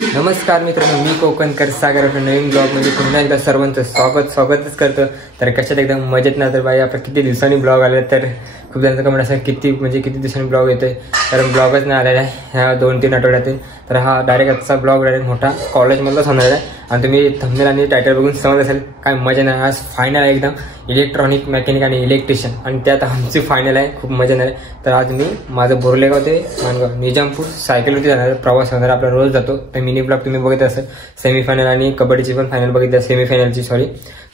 नमस्कार मित्रांनो, मी कोकणकर सागर आपल्या नवीन ब्लॉगमध्ये पुन्हा एकदा सर्वांचं स्वागतच करतो. तर कशात एकदम मजेत ना. तर बाई आपण किती दिवसांनी ब्लॉग आले, तर खूप जणांचं कमेंट असं किती दिवसांनी ब्लॉग येतोय. कारण ब्लॉगच नाही आलेला आहे ह्या 2-3 आठवड्यात. तर हा डायरेक्ट आजचा ब्लॉग डायरेक्ट मोठा कॉलेजमधलाच होणार आहे. आणि तुम्ही थंबनेल आणि टायटल बघून समजत असेल काय मजा नाही. आज फायनल आहे एकदम इलेक्ट्रॉनिक मेकॅनिक आणि इलेक्ट्रिशियन, आणि त्यात आमची फायनल आहे. खूप मजा नाही. तर आज मी माझं बोरलेगाव ते मानगाव निजामपूर सायकलवरती जाणार प्रवास होणार. आपला रोज जातो. तर मिनी ब्लॉग तुम्ही बघित असेल. सेमीफायनल आणि कबड्डीची पण फायनल बघितली, सेमीफायनलची सॉरी.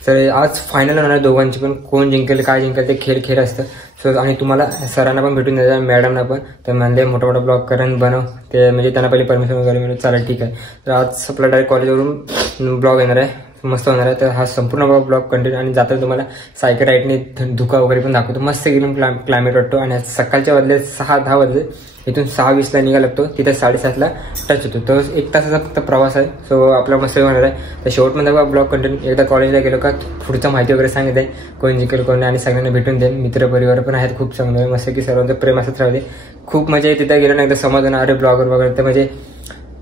तर आज फायनल होणार दोघांची पण. कोण जिंकेल काय जिंकेल ते खेळ असतं. सो आणि तुम्हाला सरांना पण भेटून द्यायचं, मॅडमना पण. तर म्हणले मोठा ब्लॉग करून बनव ते, म्हणजे त्यांना पहिले परमिशन वगैरे मिळून चालेल ठीक आहे. तर आज आपला डायरेक्ट कॉलेजवरून ब्लॉग येणार आहे, मस्त होणार आहे. तर हा संपूर्ण ब्लॉग कंटिन्यू, आणि जाताना तुम्हाला सायकल राईडने धुका वगैरे पण दाखवतो. मस्त एकदम क्लायमेट वाटतो. आणि सकाळच्या वाजले 6-10 वाजले. इथून 6:20ला निघा लागतो, तिथे 7:30ला टच होतो. तो 1 तासाचा फक्त प्रवास आहे. सो आपला मस्त होणार आहे. तर शेवटमध्ये ब्लॉग कंटिन्यू. एकदा कॉलेजला गेलो का पुढचं माहिती वगैरे सांगितलं आहे, कोण जिंकेल कोण नाही, आणि सगळ्यांना भेटून देईल. मित्र परिवार पण आहेत खूप चांगलं, मस्त की सर्वांचं प्रेम असंच राहते. खूप मजा येते. तिथे गेलं ना एकदा समाधान, अरे ब्लॉगर वगैरे तर म्हणजे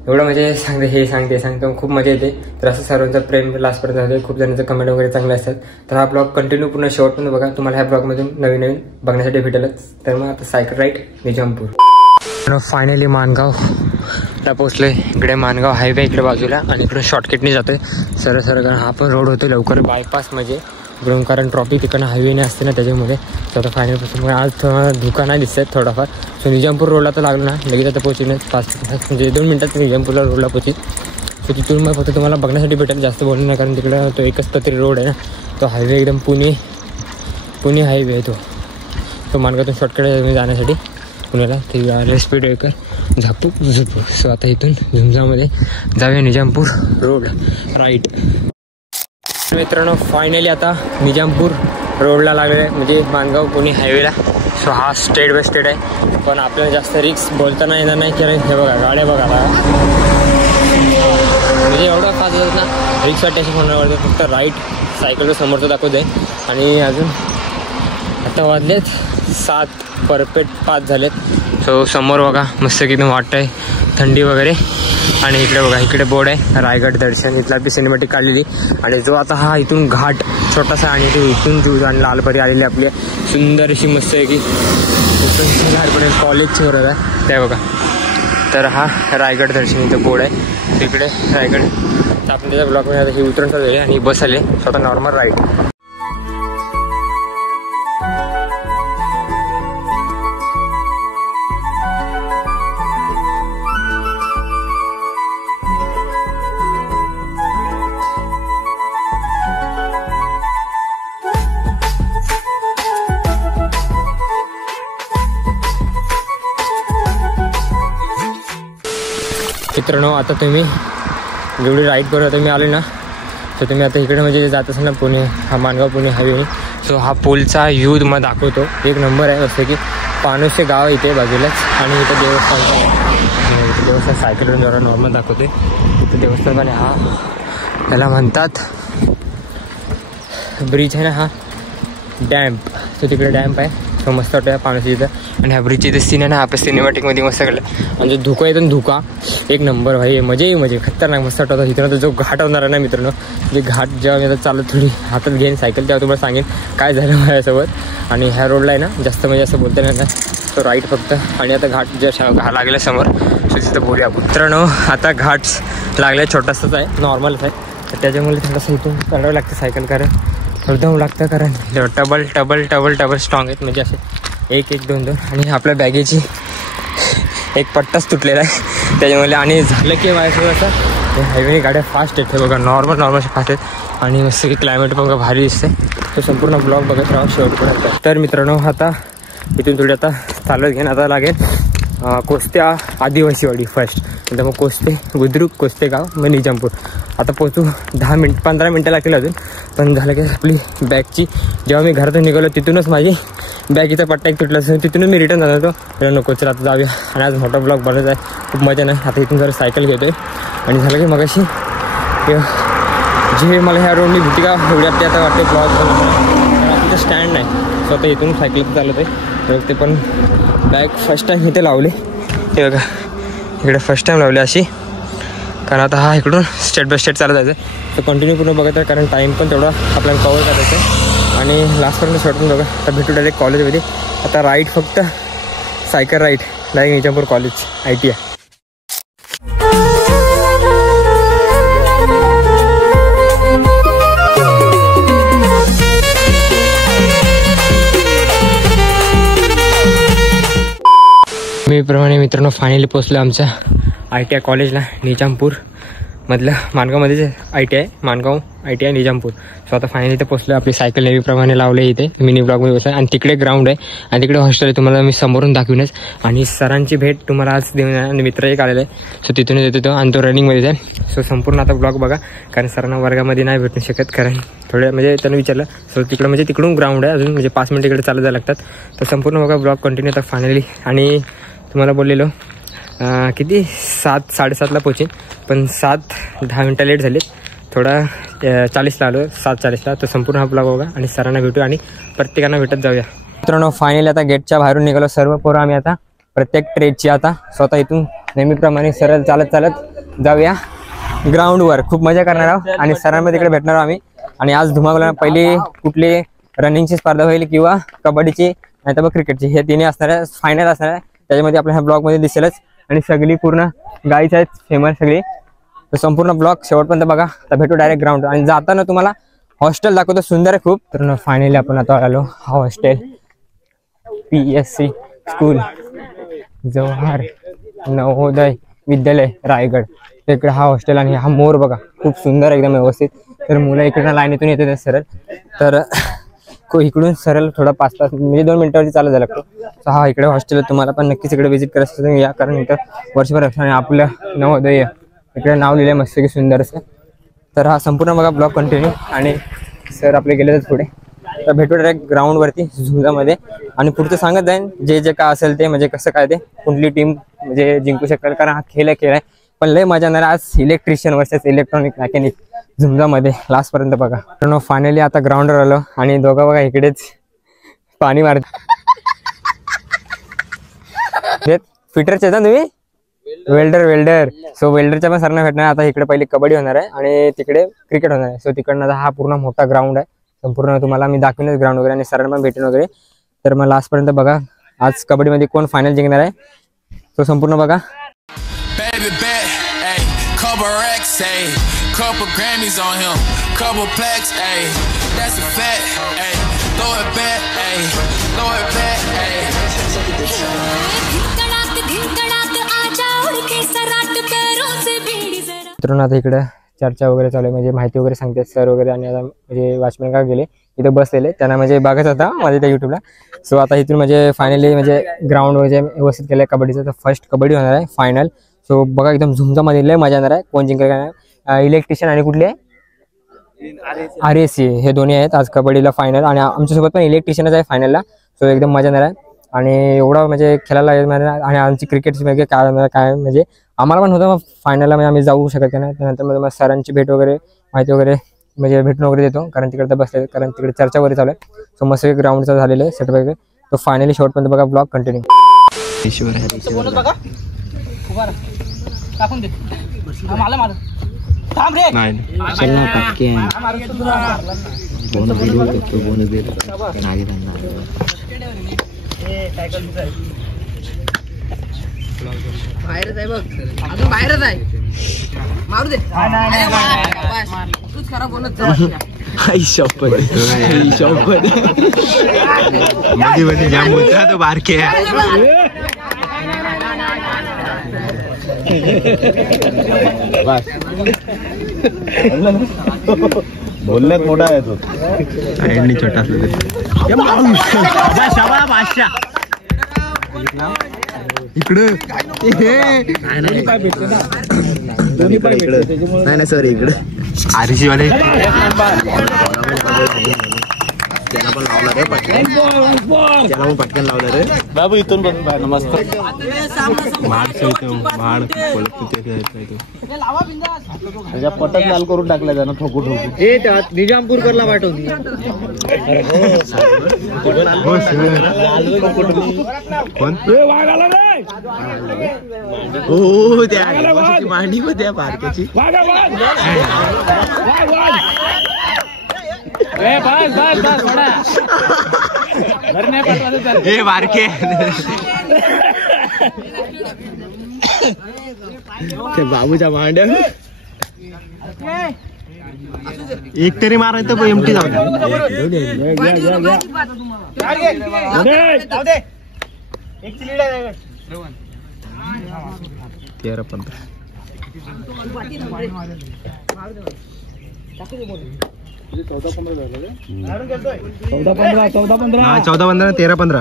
एवढं म्हणजे सांगते हे सांगते खूप मजा येते. तर असं सर्वांचं प्रेम लास्टपर्यंत होते. खूप जणांचं कमेंट वगैरे चांगले असतात. तर हा ब्लॉग कंटिन्यू पूर्ण शेवटपर्यंत बघा. तुम्हाला ह्या ब्लॉगमधून नवीन बघण्यासाठी भेटेलच. तर मग आता सायकल राईड निजामपूर. फायनली मानगावला पोहोचलोय. इकडे मानगाव हायवे इकडे बाजूला, आणि इकडे शॉर्टकटने जातोय सरळ. हा पण रोड होतो लवकर बायपास म्हणजे इकडून, कारण ट्रॉफिक तिकडनं हायवेने असते ना त्याच्यामुळे. तर आता फायनलपासून आज थोडा धुका नाही दिसत थोडाफार. सो निजामपूर रोडला तर लागलं ना, लगेच आता पोहोचीन 5 म्हणजे 2 मिनिटात निजामपूरला रोडला पोहोचीन. सो तिथून मग फक्त तुम्हाला बघण्यासाठी भेटेल, जास्त बोलू नका, कारण तिकडं तो एकच तरी रोड आहे ना. तो हायवे एकदम पुणे हायवे आहे तो मानगावतून शॉर्टकट जाण्यासाठी पुण्याला. ते आले स्पीड ब्रेकर झापूक. सो आता इथून झुमझामध्ये जाऊया निजामपूर रोड राईट. मित्रांनो फायनली आता निजामपूर रोडला लागले आहे, म्हणजे मानगाव पुणे हायवेला. सो हा स्टेट बाय स्टेट आहे, पण आपल्याला जास्त रिक्स बोलताना येणार नाही. कारण हे बघा गाड्या बघा, म्हणजे एवढा फास्ट जातात ना, रिक्स वाटते अशी होणार वाटतं. फक्त राईट सायकलवर समोरचं दाखवत आहे. आणि अजून आता वाजलेत 7 परफेक्ट 5 झालेत. सो समोर बघा मस्त एकदम वाटतंय थंडी वगैरे. आणि इकडे बघा, इकडे बोर्ड आहे रायगड दर्शन. इथला आपली सिनेमॅटिक काढलेली. आणि जो आता हा इथून घाट छोटासा, आणि तो इथून जूज आणि लालपरी आलेली आपली सुंदर अशी मस्त आहे की इथून कॉलेजची बरोबर आहे त्या बघा. तर हा रायगड दर्शन इथं बोर्ड आहे. तिकडे रायगड. तर आपण त्याच्या ब्लॉकमध्ये आता ही उतरण चालू आहे, आणि बस आले स्वतः नॉर्मल राईड. मित्रांनो आता तुम्ही जेवढी राईड करत तुम्ही आले ना, तर तुम्ही आता इकडे म्हणजे जात असेल ना पुणे, हा मानगाव पुणे हायवे. सो हा पूलचा व्ह्यू तुम्हाला दाखवतो. एक नंबर आहे. जसं की पानोसे गाव इथे बाजूलाच, आणि इथं देवस्थान सायकलवरून जरा नॉर्मल दाखवते. इथं देवस्थान पण हा त्याला म्हणतात ब्रिज आहे ना, हा डॅम्प. तो तिकडे डॅम्प आहे. तो मस्त वाटतं पानोसे इथं. आणि ह्या ब्रिजचे इथे सीन आहे ना, आपल्या सिनेमॅटिकमध्ये मस्त काढलं. म्हणजे धुका येतो धुका एक नंबर भाई, मजे खतरनाक मस्त वाटतं. इथं तो जो घाट होणार आहे ना मित्रांनो, जे घाट जेव्हा मी आता चालत थोडी हातात घेईन सायकल, तेव्हा तुम्हाला सांगेन काय झालं माझ्यासोबत. आणि ह्या रोडला आहे ना जास्त म्हणजे असं बोलता नाही ना, तो राईट फक्त. आणि आता घाट जेव्हा लागला समोर, सो तिथं बोलूया आपण. मित्रांनो आता घाट लागला छोटासाच आहे, नॉर्मलच आहे. तर त्याच्यामुळे थोडंसं इथून करावं लागतं सायकल, कारण थोडं लागतं, कारण टबल स्ट्रॉंग आहेत, म्हणजे असे 1-2. आणि आपल्या बॅगेची एक पट्टाच तुटलेला आहे त्याच्यामुळे. आणि झालं की माझ्यासोबत असं हायवेने गाड्या फास्ट आहेत. बघा नॉर्मल फास्ट आहेत. आणि मस्त की क्लायमेट पण भारी दिसते. तो संपूर्ण ब्लॉग बघत राहा शेवटपर्यंत. तर मित्रांनो आता इथून थोडी आता चालत घेणं आता लागेल कोस्ते आदिवासीवाडी फर्स्ट, नंतर मग कोस्ते बुद्रुक, कोस्ते गाव, मग निजामपूर. आता पोहोचू 15 मिनटं लागतील अजून. पण झालं की आपली बॅगची, जेव्हा मी घरातून निघालो तिथूनच माझी बॅगीचा पट्टा एक तुटला असेल, तिथून मी रिटर्न जातो. नको चला आता जाऊया. आणि आज मोठा ब्लॉग बनत आहे, खूप मजा नाही. आता इथून जरा सायकल घेते. आणि झालं की मगाशी जे मला ह्या रोडनी भीती का एवढ्यात ते आता वाटते ब्लॉग बनवतो. तिथं स्टँड नाही, स्वतः इथून सायकल चालत आहे. तर ते पण बॅग फर्स्ट टाईम इथे लावले. हे बघा इकडे फर्स्ट टाईम लावले अशी. कारण आता हा इकडून स्टेट बाय स्टेट चालत जायचं तर कंटिन्यू पूर्ण बघत आहे, कारण टाईम पण तेवढा आपल्याला कवर करायचं आहे आणि लास्टपर्यंत शॉर्टून बघा. आता भेटू डायरेक्ट कॉलेजमध्ये. आता राईट फक्त cycle right direct Nizampur college ITI. मी प्रमाणे मित्रांनो फायनली पोचलो आमच्या ITI कॉलेजला निजामपूर मधलं. माणगावमध्येच ITI Mangaon ITI Nizampur. So आता फायनली इथे पोचलो. आपली सायकल नेहमीप्रमाणे लावले इथे मिनी ब्लॉकमध्ये बसला आणि तिकडे ग्राउंड आहे आणि तिकडे हॉस्टेल आहे. तुम्हाला मी समोरून दाखवीनच आणि सरांची भेट तुम्हाला आज देऊन आणि मित्र एक आलेला आहे. सो तिथूनच येतो तो आणि तो रनिंगमध्ये आहे. सो संपूर्ण आता ब्लॉग बघा, कारण सरांना वर्गामध्ये नाही भेटू शकत, कारण थोडे म्हणजे त्यांनी विचारलं. सो तिकडं म्हणजे तिकडून ग्राउंड आहे अजून म्हणजे 5 मिनिट इकडे चालत जायला लागतात. तर संपूर्ण बघा ब्लॉग कंटिन्यू आता फायनली. आणि तुम्हाला बोललेलो किती 7-7:30ला पोचेन, पण 7-10 मिनटं लेट झाले. थोडा 40ला आलो, 7:40ला. तर संपूर्ण हा ब्लॉग बघा आणि सरांना भेटू आणि प्रत्येकांना भेटत जाऊया. मित्रांनो फायनली आता गेटच्या बाहेरून निघालो सर्व पोरं आम्ही आता प्रत्येक ट्रेडची. आता स्वतः इथून नेहमीप्रमाणे सरळ चालत चालत जाऊया ग्राउंडवर. खूप मजा करणार आहोत आणि सरांमध्ये तिकडे भेटणार आहोत आम्ही. आणि आज धुमाकूळला पहिली कुठली रनिंगची स्पर्धा होईल किंवा कबड्डीची नाही तर मग क्रिकेटची, हे तिन्ही असणार आहे. फायनल असणार आहे त्याच्यामध्ये आपल्या ह्या ब्लॉगमध्ये दिसेलच. आणि सगळी पूर्ण गाईच आहेत फेमस सगळी. तर संपूर्ण ब्लॉग शेवटपर्यंत बघा. आता भेटू डायरेक्ट ग्राउंड आणि जाताना तुम्हाला हॉस्टेल दाखवतो, सुंदर आहे खूप. तर फायनली आपण आता आलो हा hostel PSC school Jawahar Navodaya Vidyalaya Raigad. इकडे हा हॉस्टेल आणि हा मोर बघा खूप सुंदर एकदम व्यवस्थित. तर मुलं इकडनं लाईनीतून येते सरळ. तर इकडून सरळ थोडा 5 म्हणजे 2 मिनिटावरती चालत जायला लागतो. तर हा इकडे हॉस्टेल तुम्हाला पण नक्कीच इकडे व्हिजिट करायचं या, कारण इथं वर्षभर आणि आपलं नवोदय इकडे नाव लिहिलं मस्त की सुंदर असं. तर हा संपूर्ण बघा ब्लॉग कंटिन्यू आणि सर आपले गेलेच पुढे. तर भेटू डायरेक्ट ग्राउंडवरती झुंजामध्ये आणि पुढचं सांगत जाईन जे काय असेल ते, म्हणजे कसं काय ते कुठली टीम म्हणजे जिंकू शकेल, कारण हा खेळ आहे. पण लय मजा येणार आज इलेक्ट्रिशियन वर्सेस इलेक्ट्रॉनिक मेकॅनिक झुंजामध्ये लास्टपर्यंत बघा. तर फायनली आता ग्राउंडवर आलो आणि दोघं बघा इकडेच पाणी मारत. फिटरचे ना तुम्ही वेल्डर. सो वेल्डरच्या पण सरना भेटणार. आता इकडे पहिली कबड्डी होणार आहे आणि तिकडे क्रिकेट होणार आहे. सो तिकडनं हा पूर्ण मोठा ग्राउंड आहे. संपूर्ण तुम्हाला मी दाखवीनच ग्राउंड वगैरे आणि सरांना पण भेटेन वगैरे. तर मग लास्टपर्यंत बघा आज कबड्डीमध्ये कोण फायनल जिंकणार आहे. तो संपूर्ण बघा. Couple racks, ayy, couple Grammys on him, couple plaques, ayy, that's a fact, ayy, throw it back, ayy, throw it back, ayy. मित्रांनो आता इकडे चर्चा वगैरे चालू आहे, म्हणजे माहिती वगैरे सांगतात सर वगैरे. आणि आता म्हणजे वॉचमॅन का गेले इथं बसलेले, त्यांना म्हणजे बघत होता माझ्या त्या युट्यूबला. सो आता इथून म्हणजे फायनली म्हणजे ग्राउंड वगैरे व्यवस्थित केलं कबड्डीचं. तर फर्स्ट कबड्डी होणार आहे फायनल. सो बघा एकदम झुमझामध्ये लय मजा येणार आहे. कोण जिंकेल काय. इलेक्ट्रिशियन आणि कुठले RSC हे दोन्ही आहेत आज कबड्डीला फायनल. आणि आमच्यासोबत पण इलेक्ट्रिशियनच आहे फायनलला. सो एकदम मजा येणार आहे आणि एवढं म्हणजे खेळायला आणि आमची क्रिकेटची वगैरे काय म्हणजे आम्हाला पण होतं फायनलला म्हणजे आम्ही जाऊ शकत नाही. त्यानंतर मग सरांची भेट वगैरे माहिती वगैरे म्हणजे भेटून वगैरे देतो, कारण तिकडे तर बसले, कारण तिकडे चर्चा वगैरे चालू आहे. सो मस्त ग्राउंडचं झालेलं आहे सेट वगैरे. तो फायनली शेवटपर्यंत बघा ब्लॉग कंटिन्यू. बाहेरच आहे बघ, अजून बाहेरच आहे. मारू दे. तूच खराब बोलत मध्ये जाम बोलता तो बारके बोलण्यात मोठा आहे तो, छोटा इकडं नाही सॉरी इकडं RSC वाले त्याला पण लावला रे पटकन, त्याला पण पटकन लावला रे बाबू. इथून बघ मस्त त्याच्या पटक लाल करून टाकला जाणं ठोकू निजामपूरला पाठवली. कोण हो त्या मांडी होत्या बारक्याची. हे बारके ते बाबूच्या मांड्या एक तरी मारायचं पण एमटी जाऊ दे. 13-15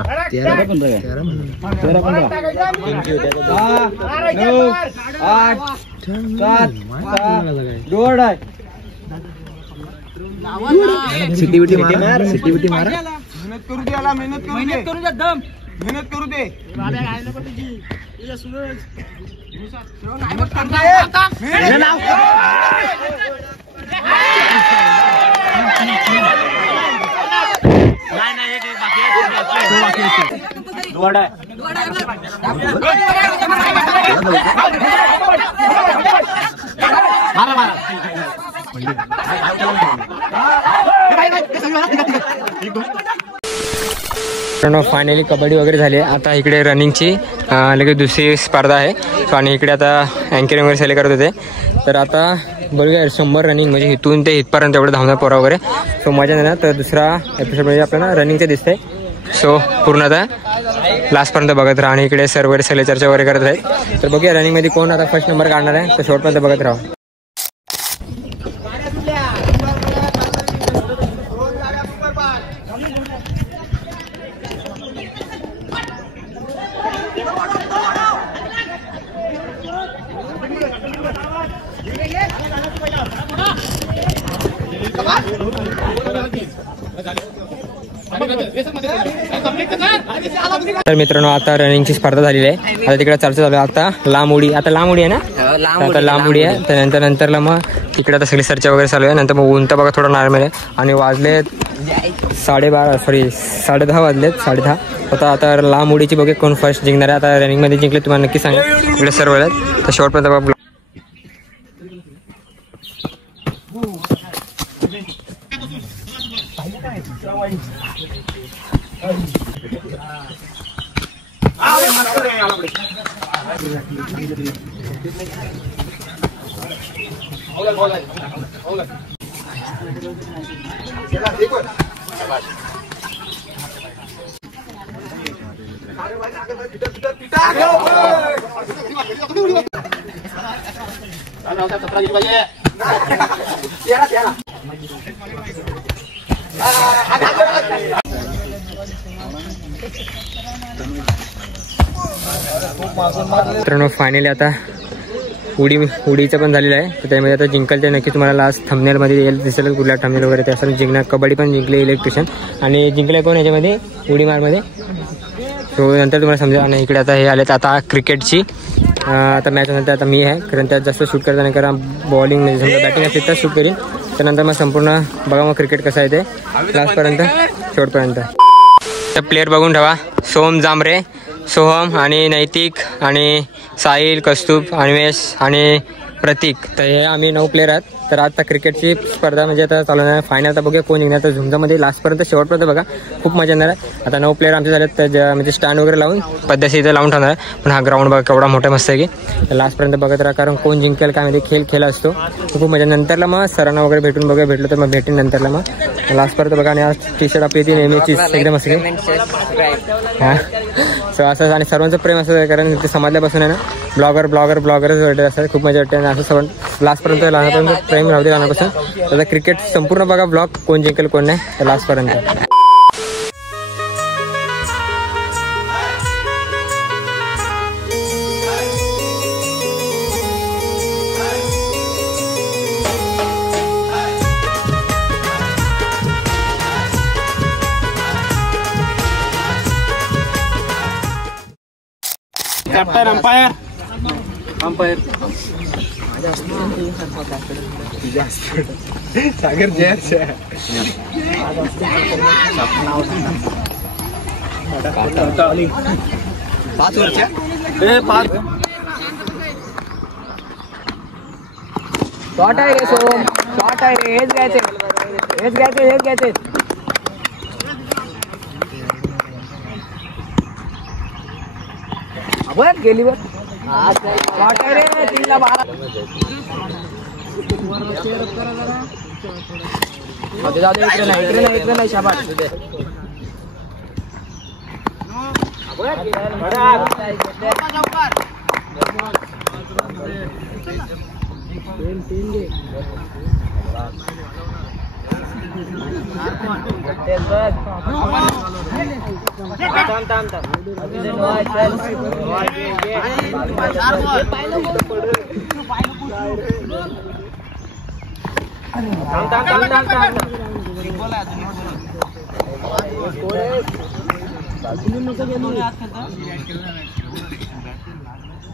सिटी बिटी मारा. मेहनत करू दे. फायनली कबड्डी वगैरे झाली. आता इकडे रनिंगची लगेच दुसरी स्पर्धा आहे. आणि इकडे आता अँकरिंग वगैरे सेले करत होते. तर आता बघूया 100 रनिंग म्हणजे इथून ते इथपर्यंत एवढं धावणार पोरा वगैरे. सो मजा नाही ना. तर दुसरा एपिसोडमध्ये आपल्याला रनिंगचे दिसतंय. सो पूर्ण आता लास्टपर्यंत बघत राहा. आणि इकडे सर वगैरे सगळे चर्चा वगैरे करत आहेत. तर बघूया रनिंगमध्ये कोण आता फर्स्ट नंबर काढणार आहे. तर शेवटपर्यंत बघत राहा. तर मित्रांनो आता रनिंगची स्पर्धा झालेली आहे. आता तिकडे चर्चा चालू आहे. आता लांब उडी आहे ना. आता लांब उडी आहे. तर नंतरला मग तिकडे आता सगळी चर्चा वगैरे चालू आहे. नंतर मग ऊन तर बघा थोडं नॉर्मल आहे. आणि वाजले 10:30 वाजलेत 10:30. आता लांब उडीची बघे कोण फर्स्ट जिंकणार आहे. आता रनिंगमध्ये जिंकले तुम्हाला नक्की सांगेल. इकडे सर्व आहेत. तर शेवटपर्यंत बघा. मित्रांनो फायनली आता उडीचं पण झालेलं आहे. तर त्यामध्ये आता जिंकल ते नक्की तुम्हाला लास्ट थंबनेलमध्ये येईल दिसेल. कुठल्या थंबनेल वगैरे ते असं जिंकणार. कबड्डी पण जिंकले इलेक्ट्रिशियन. आणि जिंकले कोण याच्यामध्ये उडी मारमध्ये. सो नंतर तुम्हाला समजेल. आणि इकडे आता हे आले. आता क्रिकेटची आता मॅच नंतर आता मी आहे. कारण त्यात जास्त शूट करताना कारण बॉलिंग म्हणजे समजा बॅटिंग असते तर शूट करीन. त्यानंतर मग संपूर्ण बघा मग क्रिकेट कसं आहे ते लास्टपर्यंत शेवटपर्यंत. तर प्लेयर बघून ठेवा. सोम जांभरे, सोहम आणि नैतिक आणि साहिल, कस्तूप, अन्वेष आणि प्रतीक. तर हे आम्ही 9 प्लेयर आहेत. तर आता क्रिकेटची स्पर्धा म्हणजे आता चालू आहे. फायनल आता बघूया कोण जिंकणार. तर झुंजामध्ये लास्टपर्यंत शेवटपर्यंत बघा खूप मजा येणार आहे. आता 9 प्लेयर आमचे झालेत. तर म्हणजे स्टँड वगैरे लावून पद्धतशीर लावून ठेवणार आहे. पण हा ग्राउंड बघा केवढा मोठा मस्त आहे की. तर लास्टपर्यंत बघत राहा. कारण कोण जिंकेल काय म्हणजे खेळ असतो. खूप मजा. नंतरला मग सरांना वगैरे भेटून बघा. भेटलं तर मग भेटेन नंतरला. मग लास्टपर्यंत बघा. आणि आज टी-शर्ट आपली ती नेहमीची एकदम असते. हां सो असं. आणि सर्वांचं प्रेम असं आहे. कारण ते समाजल्यापासून आहे ना ब्लॉगरच भेटत असतात. खूप मजा वाटते. आणि असं सर्व लास्टपर्यंत लहानपर्यंत प्रेम राहते लहानपासून. आता क्रिकेट संपूर्ण बघा ब्लॉग कोण जिंकेल कोण नाही तर लास्टपर्यंत. कॅप्टन अंपायर सागर जय 5 वर्ष शॉट आहे रे सोम, शॉट आहे रे, हेच घ्यायचे. बघ गेली बघ, शॉट आहे रे, 3-12. जाऊ दे, इकडे नाही शाबास.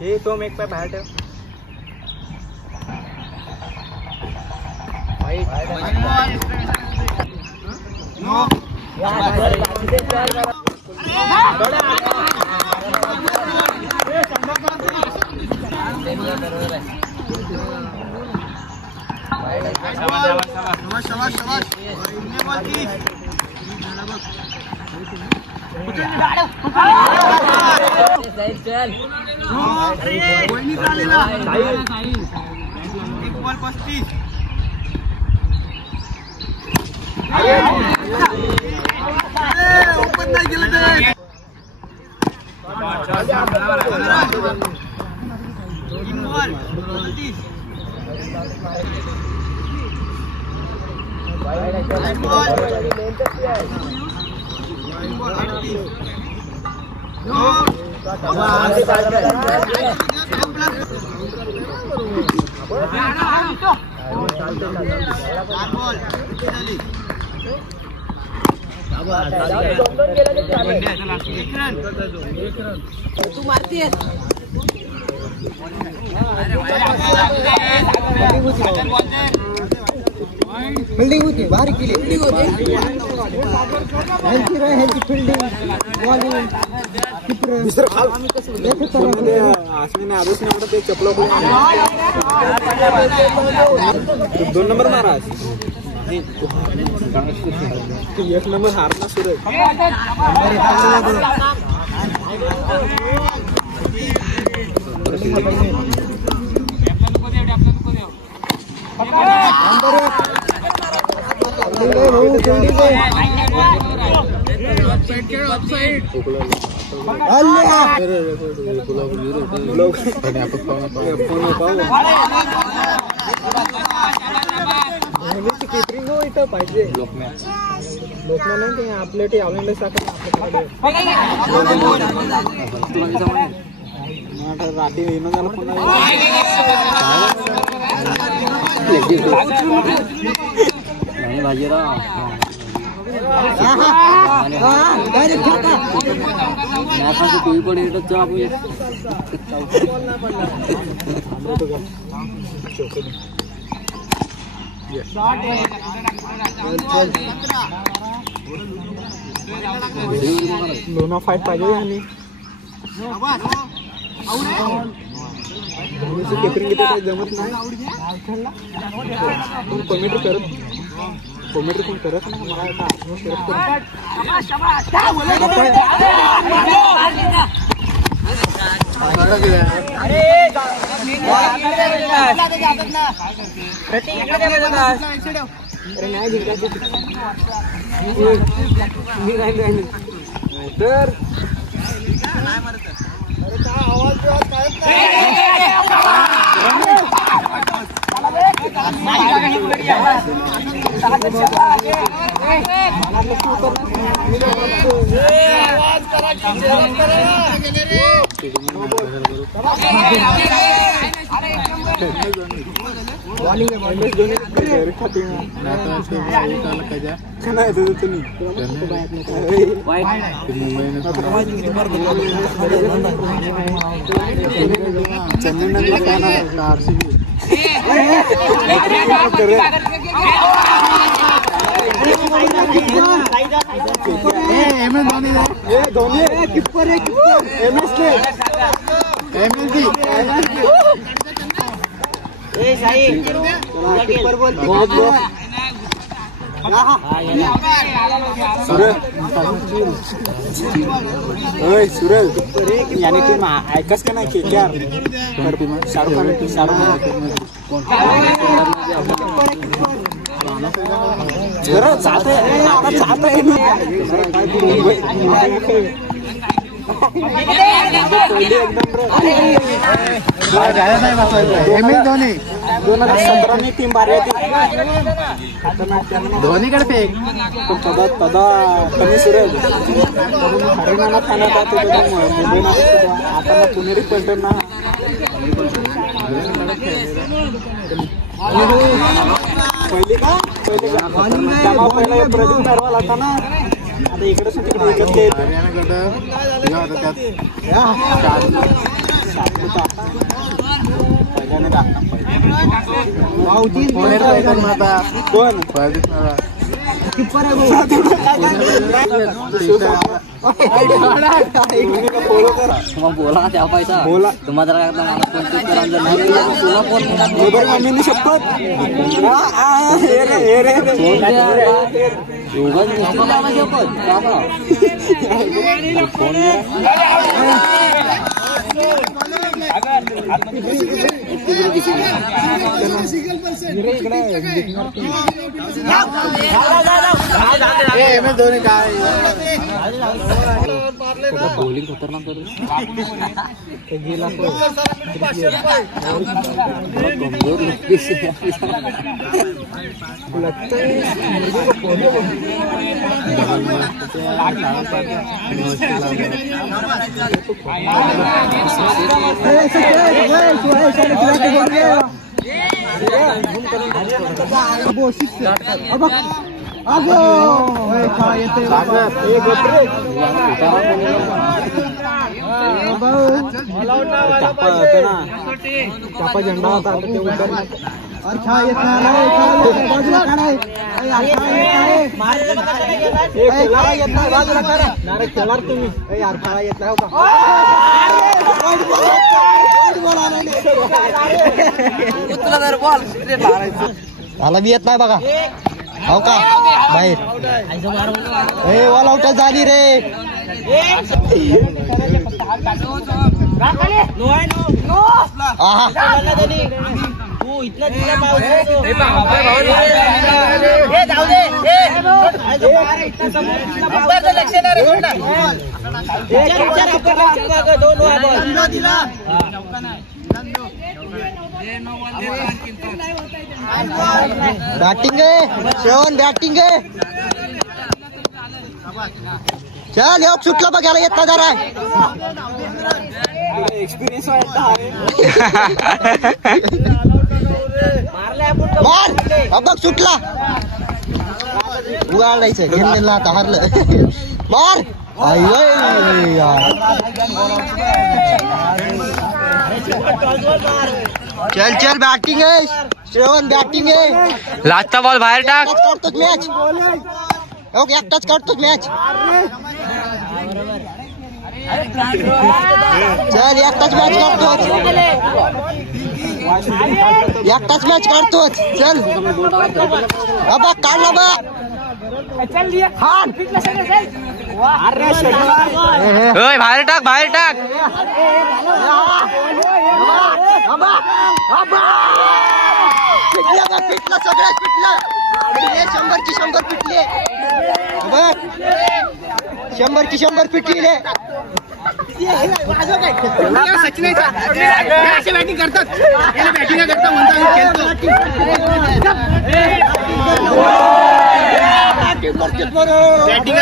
हे तो एक पाय बाहेर ठेव. तू मारतीयस फिल्डिंग होती भारी केली. दोन नंबर मारा. एक नंबर हारला सुरेश. इथं पाहिजे लोकमॅन नाही आपल्या ते आवडले साखर रात्री येणं झालं पुन्हा टीव्ही पण येत लोना फाईट पाहिजे आणि केपरिंग काही जमत नाही. कॉमेंट्री कोण करत नाही. धोनी याने टीम ऐकच का नाही KKR शाहरुख धोनी 2017 टीम भारी होती धोनीकडे फेक तदा कमी सुरेल हरियाणा ठाण्यात मुंबई आता पुणेरी पलटन ना पहिली का पहिला प्रदीप नरवाल होता ना आता इकडे तिकडे विकत घेत कोण बोला त्या पैसा बोला तुम्हाला मम्मीनी शपथ धोनी काय बॉलिंग खतरनाक करू झेंडा होता खेळणार तुम्ही यार खेळा येत नाही मला बी येत नाही बघा हो का बाहेर ऑल आउट झाली रे बैटिंग है श्रवण बैटिंग है चल योग सुटला बघायला येत जरा एक्सपिरियन्स मार अब बघ सुटला उगाडायचं घेतलेला आता हरलं मार चल चल बैटिंग है श्रवण बैटिंग है लास्टचा बॉल बाहेर टाक करतोच मॅच एकटाच करतोच मॅच चल एकटाच मॅच करतोच एकटाच मॅच करतोच चल अबा काढला बा बाहेर टाक बाहेर टाक पिटलं सगळ्यात पिटलं 100 ची 100 पिटले बघ 100 ची 100 पिटले असे बॅटिंग करतात बॅटिंग करता म्हणतो बॅटिंग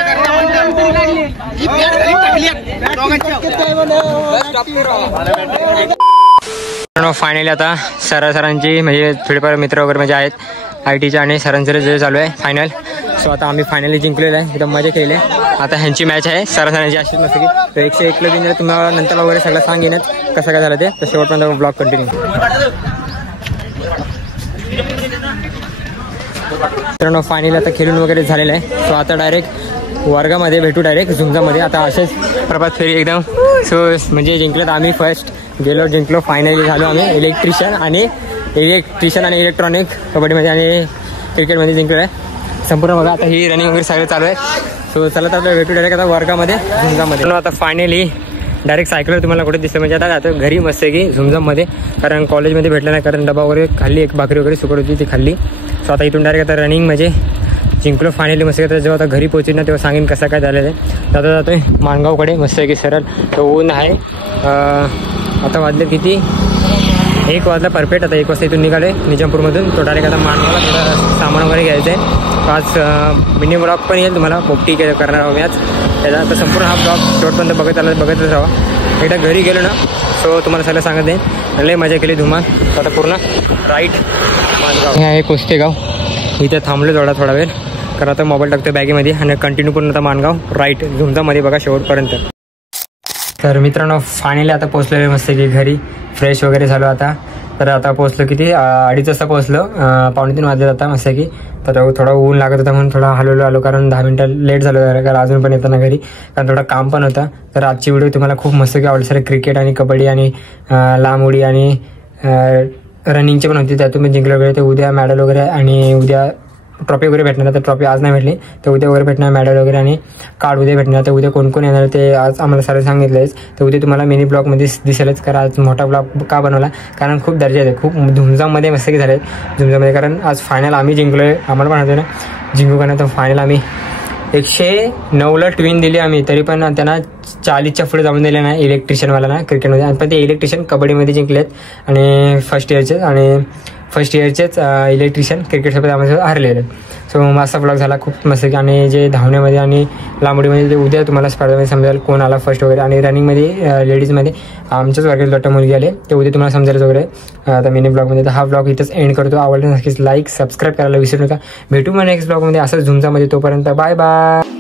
फायनली आता सरांची म्हणजे थोडेफार मित्र वगैरे म्हणजे आहेत ITचे आणि सरांचे रिझल्ट चालू आहे फायनल. सो आता आम्ही फायनली जिंकलेलं आहे एकदम मजा केली आहे. आता ह्यांची मॅच आहे सरांची अशीच मस्त की तर 101ला दिले तुम्हाला नंतर वगैरे सगळं सांगेनच कसं काय झालं ते तर शेवटपर्यंत ब्लॉग कंटिन्यू. मित्रांनो फायनली आता खेळून वगैरे झालेलं आहे. सो आता डायरेक्ट वर्गामध्ये भेटू, डायरेक्ट झुंजामध्ये. आता असेच प्रभात फेरी एकदम सो म्हणजे जिंकलं आम्ही, फर्स्ट जिंकलो फायनली झालो आम्ही. इलेक्ट्रिशियन आणि इलेक्ट्रॉनिक कबड्डीमध्ये आणि क्रिकेटमध्ये जिंकलो आहे संपूर्ण. बघा आता ही रनिंग वगैरे सगळं चालू आहे. सो चला तर भेटू डायरेक्ट आता वर्गामध्ये झुंजामध्ये. आता फायनली डायरेक्ट सायकलवर तुम्हाला कुठे दिसतं म्हणजे आता घरी मस्त आहे की झुमझममध्ये, कारण कॉलेजमध्ये भेटलं नाही, कारण डबा वगैरे खाल्ली, एक भाकरी वगैरे सुकट होती ती खाल्ली. सो आता इथून डायरेक्ट आता रनिंग म्हणजे जिंकलो फायनली मस्त. तर जेव्हा आता घरी पोहोचेल ना तेव्हा सांगेन कसं काय झालेलं आहे. आता जातोय माणगावकडे मस्त आहे की सरळ. तर ऊन आहे. आता वाजले किती, 1 वाजला परफेक्ट. आता 1 वाजता इथून निघाले निजामपूरमधून. तो डायरेक्ट आता माणगावला थोडं सामान वगैरे घ्यायचं आहे. आज मिनी ब्लॉग पण येईल तुम्हाला, पोपटी करणार आहोत मी आज त्याचा. आता संपूर्ण हा ब्लॉग शेवटपर्यंत बघतच राहा. एकदा घरी गेलो ना सो तुम्हाला सगळं सांगत नाही, लय मजा केली धुमाल. आता पूर्ण राईट माणगाव हे आहे कोस्टेगाव. इथे थांबलो थोडा वेळ, कारण आता मोबाईल टाकतो बॅगेमध्ये आणि कंटिन्यू करून आता माणगाव राईट झुमझामध्ये बघा शेवटपर्यंत. तर मित्रांनो फायनली आता पोहोचलेलो मस्त की घरी, फ्रेश वगैरे झालो आता. तर आता पोहोचलो किती 2:30 वाजता पोहोचलो, 2:45 वाजले आता मस्त की. तर थोडा ऊन लागत होता म्हणून थोडा हलवलो आलो, कारण 10 मिनिटं लेट झालो कारण अजून पण येताना घरी, कारण थोडा काम पण होता. तर आजची व्हिडिओ तुम्हाला खूप मस्त की आवडली सर. क्रिकेट आणि कबड्डी आणि लांब उडी आणि रनिंगचे पण होते, त्यातून मी जिंकलो वगैरे. तर उद्या मेडल वगैरे आणि उद्या ट्रॉफी वगैरे भेटणार. तर ट्रॉफी आज नाही भेटली तर उद्या वगैरे भेटणार, मेडल वगैरे आणि कार्ड उद्या भेटणार. तर उद्या कोण कोण येणार ते आज आम्हाला सारं सांगितलंच. तर उद्या तुम्हाला मिनी ब्लॉगमध्ये दिसेलच, कारण आज मोठा ब्लॉग का बनवला, कारण खूप दर्जा आहे, खूप धुमझाममध्ये मस्त की झाले झुमझाममध्ये. कारण आज फायनल आम्ही जिंकलो आहे, आम्हाला पण होतं ना जिंकू का. तर फायनल आम्ही 109ला ट्विन दिली आम्ही, तरी पण त्यांना 40च्या पुढे जाऊन दिले नाही इलेक्ट्रिशियनवाला ना क्रिकेटमध्ये. पण ते इलेक्ट्रिशियन कबड्डीमध्ये जिंकलेत आणि फर्स्ट इयरचेच इलेक्ट्रिशियन क्रिकेटसोबत आम्हाला हरलेले. सो मस्त ब्लॉग झाला खूप मस्त. आणि जे धावण्यामध्ये आणि लांबडीमध्ये ते उद्या तुम्हाला स्पर्धेमध्ये समजेल कोण आला फर्स्ट वगैरे. आणि रनिंगमध्ये लेडीजमध्ये आमच्याच वर्गात लट्टा मुलगी आले, ते उद्या तुम्हाला समजेल वगैरे आता मिनी ब्लॉगमध्ये. तर हा ब्लॉग इथंच एंड करतो. आवडलं नक्कीच लाईक सबस्क्राईब करायला विसरू नका. भेटू मग नेक्स्ट ब्लॉगमध्ये असंच झुमझामध्ये. तोपर्यंत बाय बाय.